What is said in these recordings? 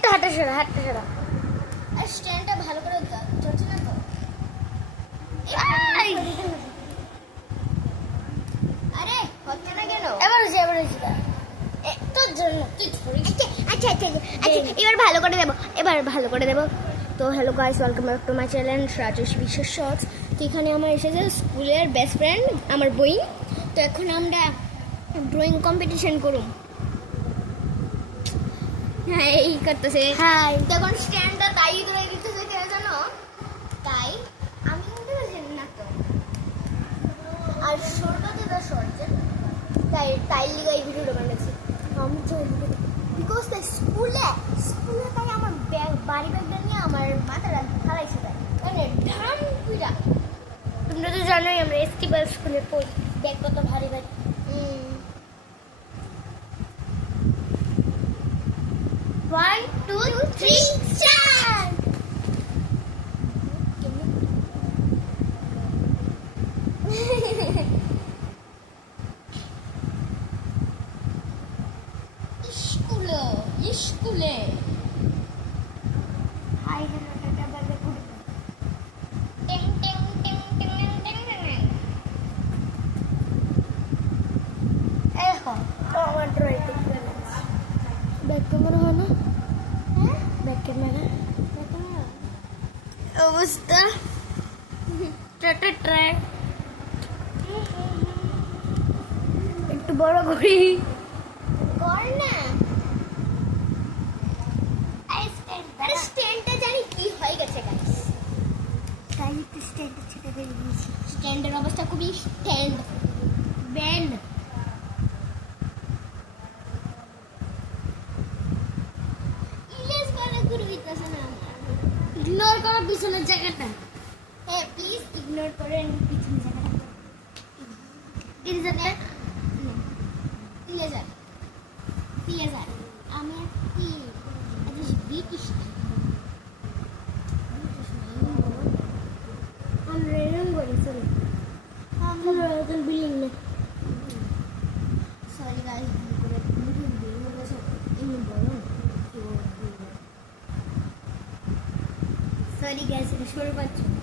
একটু হাঁটা সরা আর স্ট্যান্ডটা ভালো করে চলছে না তো। আরে হচ্ছে না কেন? এবার হচ্ছে তোর জন্য তুই ধরিস। আচ্ছা এবার ভালো করে দেবো। তো hello guys, welcome back to my channel Rajesh বিশ্বাস শর্টস। তো এখানে আমার এসেছে স্কুলের বেস্ট ফ্রেন্ড আমার বই। তো এখন আমরা ড্রয়িং কম্পিটিশন করুম। হ্যাঁ এই করতেছে। হাই তখন স্ট্যান্ডটা তাই ধরে দিতেছে কেন জানো? তাই আমি কিন্তু জানি না তো। আর সরকাতে দা শর্ট তাই লিগা এই ভিডিওটা বানাচ্ছি আমি তো। বিকজ তাই স্কুলে তাই আমার বাড়ি ব্যাগটা নিয়ে আমার মাথাটা ফালাইছে তাই মানে ধাম পিড়া। তোমরা তো জানোই আমরা এসটিবাল স্কুলে পড়ি, ব্যাগ কত ভারী ভারী। 1 2 3 স্টার্ট। স্কুলে hi hello tata bye bye good টিং টিং টিং টিং টিং টিং। এখন আমার ড্রয়িং ব্যাক ক্যামেরা হয় না? হ্যাঁ ব্যাক ক্যামেরা অবস্থা টাটা ট্র্যাক একটু বড় করি কর না। স্ট্যান্ডটা জানি কি হয়ে গেছে গাইস, তাই একটু স্ট্যান্ডটা ছেড়ে দিয়ে দিয়েছি। স্ট্যান্ডের অবস্থা খুবই ব্যান্ড। ইগনোর করো পিছনের জায়গাটা। হ্যাঁ প্লিজ ইগনোর করেন পিছনের জায়গাটা। প্লেজার আমি কি British sorry guys sorry guys এটা সরুপার জন্য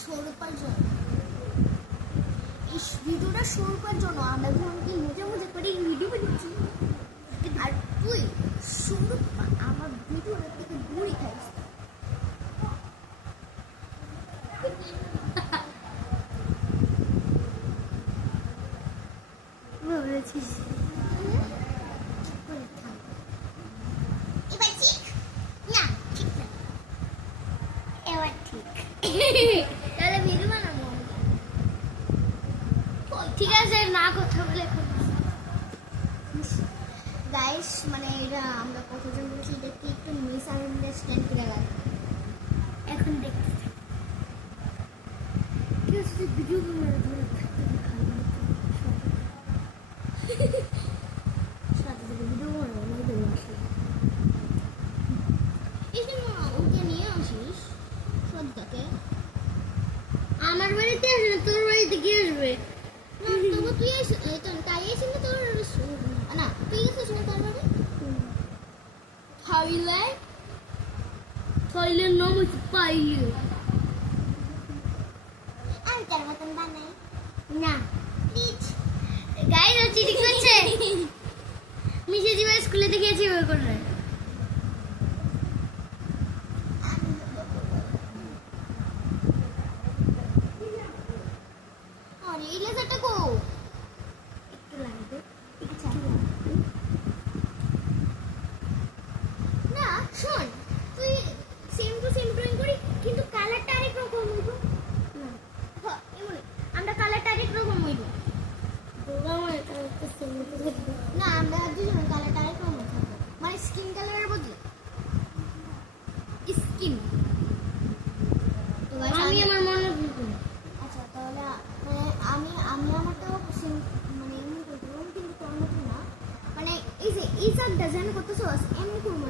সরুপার জন্য এই ভিডিওটা সরুপার জন্য আমরা যখন কি মজা করে ভিডিও বানাচ্ছি আর তুই সরুপা আমার ভিডিওটা থেকে বুড়ি খাইস। বলেছিস এবার ঠিক না? ঠিক না এবার ঠিক। তাহলে ভিডিও বানাবো ঠিক আছে না কথা বলে। গাইস মানে এটা আমরা কতজন বলছি দেখতে একটু মিসআন্ডারস্ট্যান্ড করে গেল। এখন দেখতে ভিডিও ক্যামেরা ধরে থাকতে ভিডিও ওকে নিয়ে আসিস সদ্যাকে। আমার বাড়িতে আসবে না, তোর বাড়িতে কি আসবে? তবু তুই তাই এসে না তোর না তুই গেছিস না তার বাড়ি? থাইল্যান্ড নাম হচ্ছে পাইলে। আমি তার মতন বানাই না প্লিজ। গাইস ও চিটিং করছে। মিশে জীবা স্কুলে দেখিয়েছি ওই করে। আরে এই লেজারটা কো একটু লাগবে না। শোন তুই সেম টু সেম ড্রয়িং করি কিন্তু কালারটা আরেক রকম হইব না। হ্যাঁ এমন আমরা কালারটা আরেক রকম হইব না। আমরা দুজন কালারটা আরেক রকম থাকবো মানে স্কিন কালারের বদলে স্কিন। তো আমি আমার মনে আচ্ছা তাহলে মানে আমি আমারটাও মানে এমনি করবো কিন্তু তোর মতো না। মানে এই যে এই চারটা যেন করতেছ এমনি করবো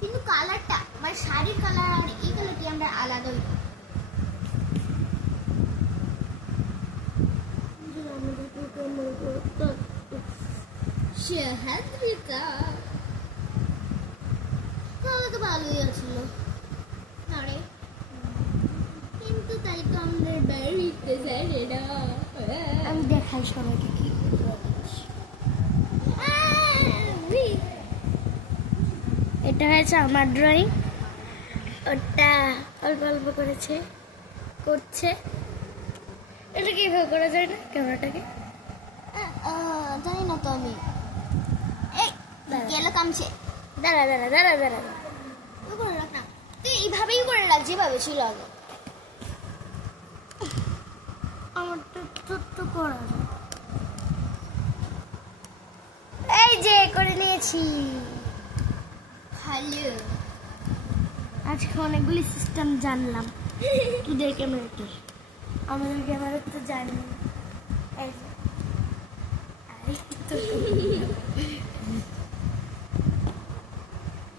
কিন্তু কালারটা মানে শাড়ির কালার আর এই কালারটি আমরা আলাদা হইব। ভালোই আছিল আরে কিন্তু তাই তো আমাদের বাড়িতে যায় না আমি দেখাই সবাইকে কি এটা হয়েছে আমার ড্রয়িং ওটা অল্প অল্প করছে এটা কিভাবে করা যায় না ক্যামেরাটাকে জানি না তো আমি এই গেল কামছে দাঁড়া করে রাখ না তুই এইভাবেই করে রাখ যেভাবে ছিল আগে আমার তো ছোট্ট করা যায় এই যে করে নিয়েছি ভালো আজকে অনেকগুলি সিস্টেম জানলাম তোদের ক্যামেরাতে আমাদের ক্যামেরা তো জানি এই যে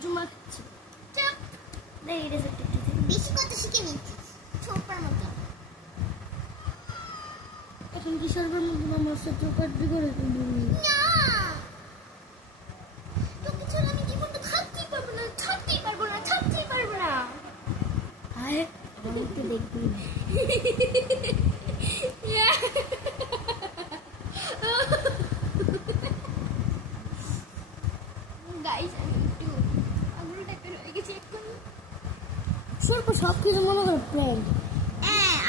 জুমা খাচ্ছি চাপ দেখি বেশি কথা শিখে নিচ্ছিস ছোট্টার মতো এখন কি সর্বের মধ্যে আমার সাথে কাটবি করে না তোকে ছাড়া আমি জীবনটা থাকতেই পারবো না আরে আমাকে দেখবি গাইস আমি একটু আঙুলটা পের হয়ে গেছি এখন সর্ব সব কিছু মনে করে প্র্যাঙ্ক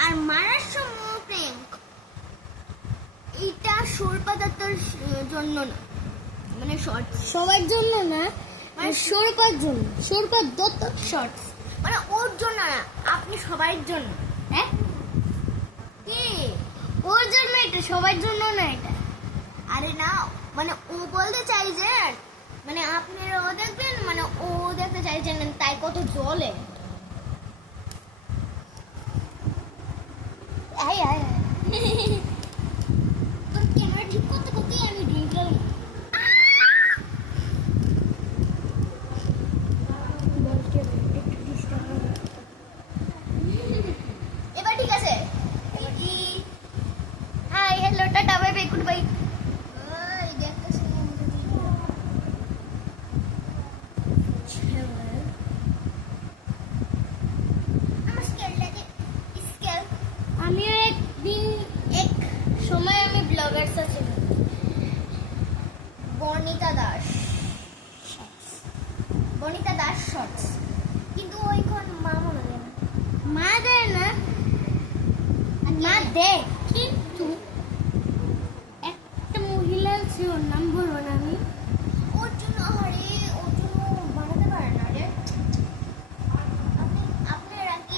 আর মারার সময় প্র্যাঙ্ক এটা সর্বদাতার জন্য না মানে শর্ট সবার জন্য না মানে সর্বার জন্য সর্বার দত্ত শর্টস মানে ওর জন্য না আপনি সবার জন্য হ্যাঁ কি ওর জন্য এটা সবার জন্য না এটা আরে না মানে ও বলতে চাই যে মানে আপনারাও দেখবেন মানে ও দেখতে চাইছেন তাই কত জলে তোর ক্যামেরা ঠিক করতে করতেই আমি ড্রিঙ্ক খেলাম এবার ঠিক আছে hi hello tata bye bye good bye আমিও একদিন এক সময় আমি ব্লগার ছিলাম বনিতা দাস শর্টস কিন্তু ওইখন মা মনে দেয় না মা দেয় না মা দেয় কিন্তু একটা মহিলা আছে ওর নাম বলবো না আমি ওর জন্য বানাতে পারে না রে আপনারা কি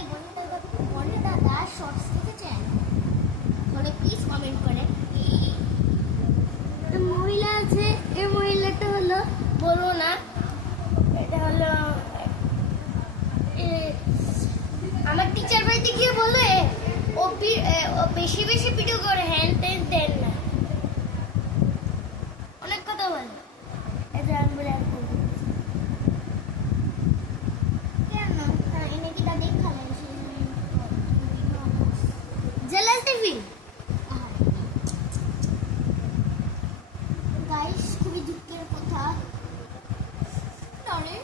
বনিতা দাস শর্টস দেখেছেন তাহলে প্লিজ কমেন্ট করেন মহিলা আছে এই মহিলাটা হলো বলবো না এটা হলো আমার টিচার বাড়িতে গিয়ে বলে ও বেশি ভিডিও করে হ্যান্ড টেন দেন না অনেক কথা বলে এটা আমি বলে কেন এনে কি তা দেখালেন জেলাস টিভি গাইস খুবই দুঃখের কথা তাহলে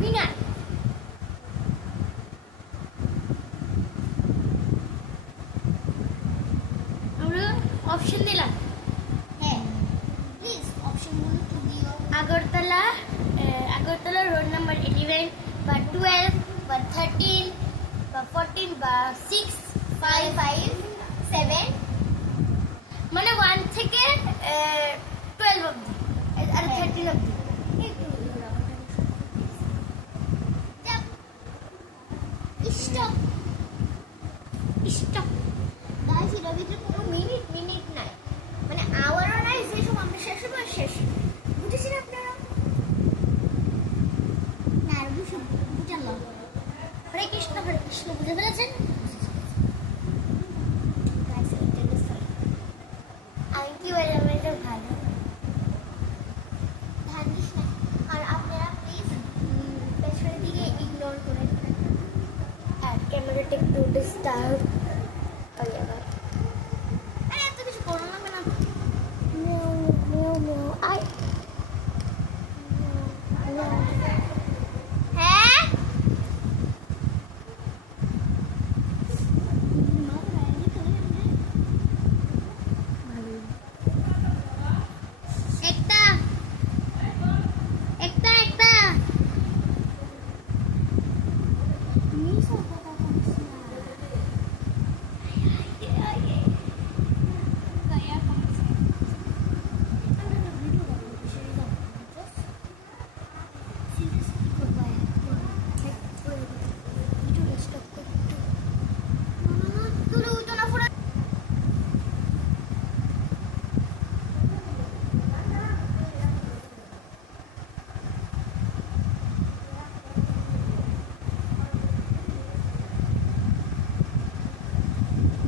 উইনার। আমরা অপশন দিলাম। হ্যাঁ প্লিজ অপশনগুলো একটু দিও। আগরতলা রোড নাম্বার 11 বা 12 বা 13 বা 14 বা 6 5 5 7 মানে 1 থেকে 12 অবধি আর 13 অবধি। স্টপ স্টপ গাইস, এর ভিতরে কোনো মিনিট নাই, মানে আওয়ারও নাই, যে সব আমরা শেষ হবে শেষ। বুঝেছেন আপনারা? না আর বুঝালাম। হরে কৃষ্ণ বুঝে ফেলেছেন? আমি কি বললাম, এটা ভালো ধ্যান দিস না। আর আপনারা প্লিজ পেছনের দিকে ইগনোর করে আর ক্যামেরাটা একটু ডিস্টার্ব হয়ে যাবে। আরে এত কিছু করো না কেন? আই হ্যাঁ একটা একটা একটা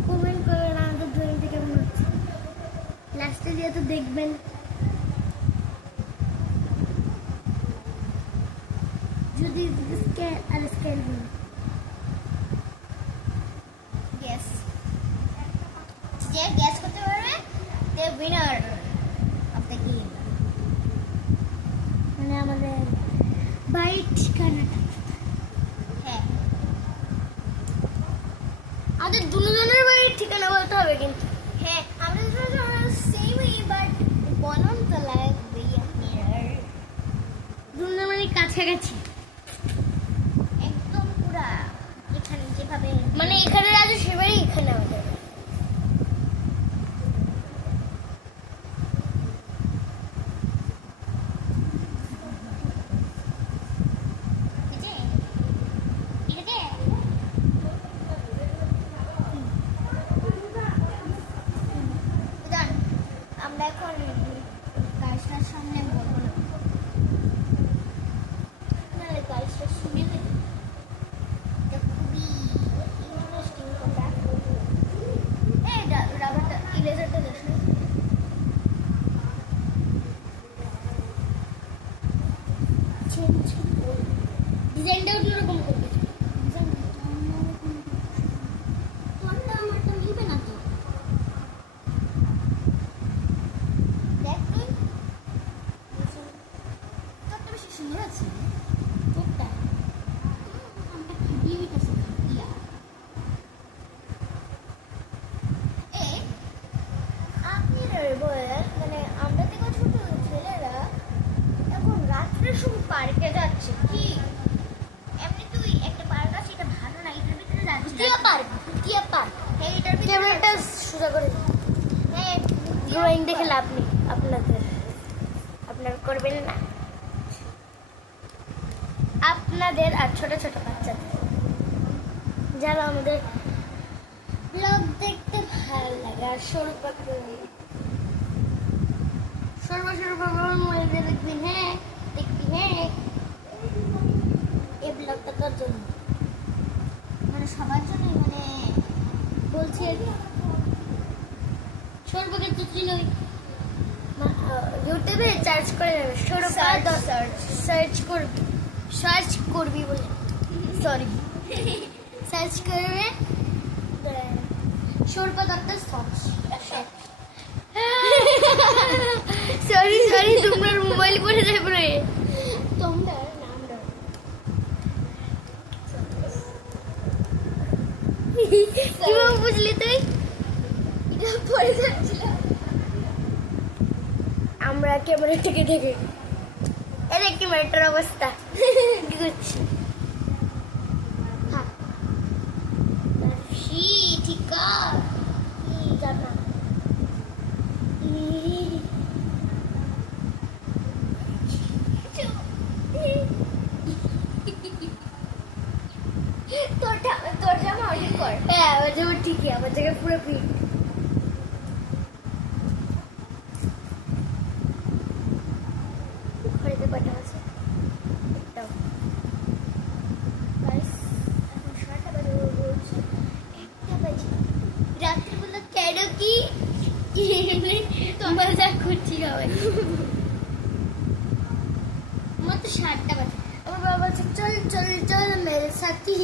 কমেন্ট করবেন আমাদের ড্রয়িংটা কেমন হচ্ছে। লাস্টে যেহেতু দেখবেন, যদি স্কেল গ্যাস যে গ্যাস করতে পারবে দে উইনার অফ দ্য গেম। মানে আমাদের বাড়ির ঠিকানাটা, হ্যাঁ আমাদের দুজনের বাড়ির ঠিকানা বলতে হবে কিন্তু। হ্যাঁ আমরা সেমই, বাট বনমতলা দুজনের বাড়ি কাছাকাছি একদম পুরা। এখানে যেভাবে মানে এখানে রাজু সে বাড়ি এখানে আমাদের। আমরা এখন গাছটার সামনে বলবো না, নাহলে গাছটা শুনে নেবে। এটা খুবই ইন্টারেস্টিং কথা। এই রাবারটা ইরেজারটা দেখ না। ডিজাইনটা অন্যরকম করবে। তোরটা আমারটা মিলবে না তো। দেখ তুই তোরটা বেশি সুন্দর আছে। তোরটা আমাকে খাটিয়ে দিতেছে খাটিয়া। আপনি বলেন মানে আমরা থেকে ছোট ছেলেরা এখন রাত্রে শুধু পার্কে যাচ্ছে কি? এমনি তুই একটা পার্ক আছে, এটা ভালো না, এটার ভিতরে যাচ্ছি। ভুটিয়া পার্ক। হ্যাঁ এটার ভিতরে ক্যামেরাটা সোজা করে। হ্যাঁ ড্রয়িং দেখে লাভ নেই, আপনারা করবেন না, আপনাদের আর ছোট ছোট বাচ্চাদের যারা আমাদের ব্লগ দেখতে ভালো লাগে। আর সরু মোবাইলে দেখবি। হ্যাঁ দেখবি। হ্যাঁ এই ব্লগটা তোর জন্য, মানে সবার জন্যই, মানে বলছি আর কি। সরুপাকে তো চিনই, ইউটিউবে সার্চ করে নেবে সরুপা, সার্চ করবি বলে সরি সার্চ করবে সরুপা দত্ত সরি তোমরা মোবাইল করে যাবে তোমরা নাম দাও। কিভাবে বুঝলি তুই? এটা পড়ে যাচ্ছিল। আমরা ক্যামেরা থেকে দেখে এই দেখ ক্যামেরাটার অবস্থা কি করছি। হ্যাঁ শি ঠিক আছে জানা তোর জামা অনেক কর। হ্যাঁ আমার জামা ঠিকই, আমার জায়গায় পুরো ফিট। ঘরেতে কটা আছে? একটাও। Guys, এখন 7টা বাজে বলছে 1টা বাজে। রাত্রিবেলা কেন কি তোমরা যা করছি সবাই। আমার তো 7টা বাজে। আমার বাবা বলছে চল চল চল মেরে সাথী।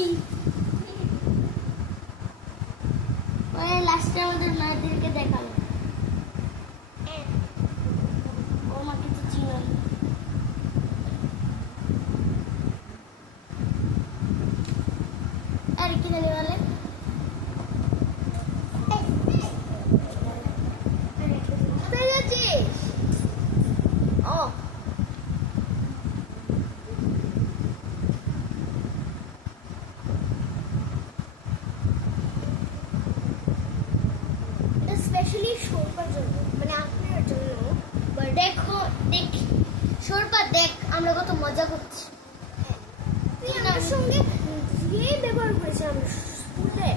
ওই লাস্টে আমাদের মায়েদেরকে দেখালো। ও মাকে তো চিনো। আর কি জানি বলে কোথায় যাচ্ছিস? ও স্পেশালি সরবার জন্য, মানে আপনার জন্য। দেখো দেখ সরবা, দেখ আমরা কত মজা করছি। তুই আমার সঙ্গে যে ব্যবহার করেছি আমরা স্কুলে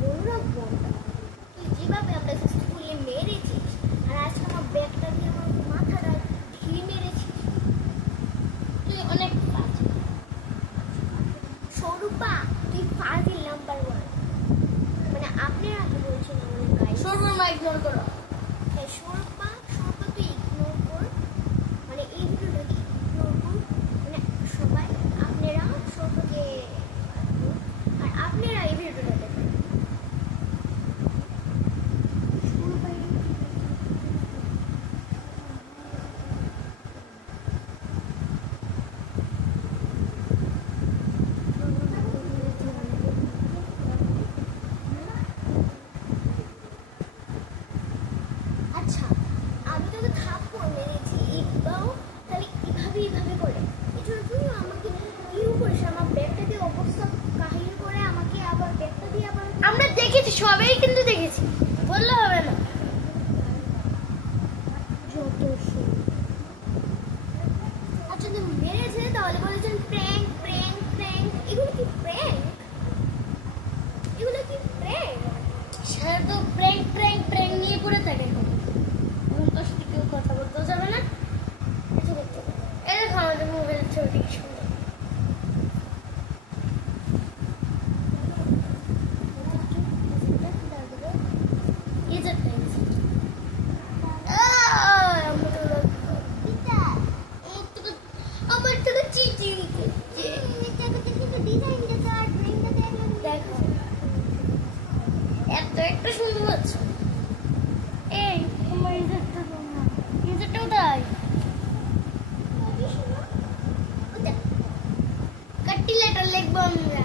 মনে রাখবো। তুই যেভাবে আমরা স্কুলে মেরেছিস, আর আজকে আমার ব্যাগটা দিয়ে আমার মাথাটা ঘিরে মেরেছিস, তুই অনেক বাজে। সরূপা তুই ফাজিল নাম্বার 1। মানে আপনারা আগে বলছেন আমাদের গাইড সরূপা ইগনোর করো। হ্যাঁ সরূপা তুই ইগনোর কর, মানে এই ভিডিওটাকে ইগনোর কর। মানে সবাই আপনারা সরূপাকে আর আপনারা এই ভিডিওটা দেখেন। আচ্ছা আমি তোকে থাপ্পড় মেরেছি একবাও, তাহলে এইভাবে করে এছাড়া তুই আমাকে ইউ করিস, আমার ব্যাগটা দিয়ে অবস্থা কাহিনী করে আমাকে আবার ব্যাগটা দিয়ে আবার। আমরা দেখেছি সবাই কিন্তু দেখেছি, বললে হবে না। যত আচ্ছা তুমি মেরেছে তাহলে বলেছেন প্র্যাঙ্ক প্র্যাঙ্ক প্র্যাঙ্ক। এগুলো কি প্র্যাঙ্ক? এগুলো কি প্র্যাঙ্ক? সারা তো প্র্যাঙ্ক প্র্যাঙ্ক প্র্যাঙ্ক নিয়ে পড়ে থাকে। তোর সাথে কেউ কথা বলতেও যাবে না। আচ্ছা দেখতে এই দেখো আমাদের মোবাইলের ছবিটি কি সুন্দর। আমার তো চিটিং করছে। দেখো এত একটা সুন্দর হচ্ছে। এই তোমার ইজারটা দাও না, ইজারটাও দাই। কাটি লেটার লিখবো আমরা।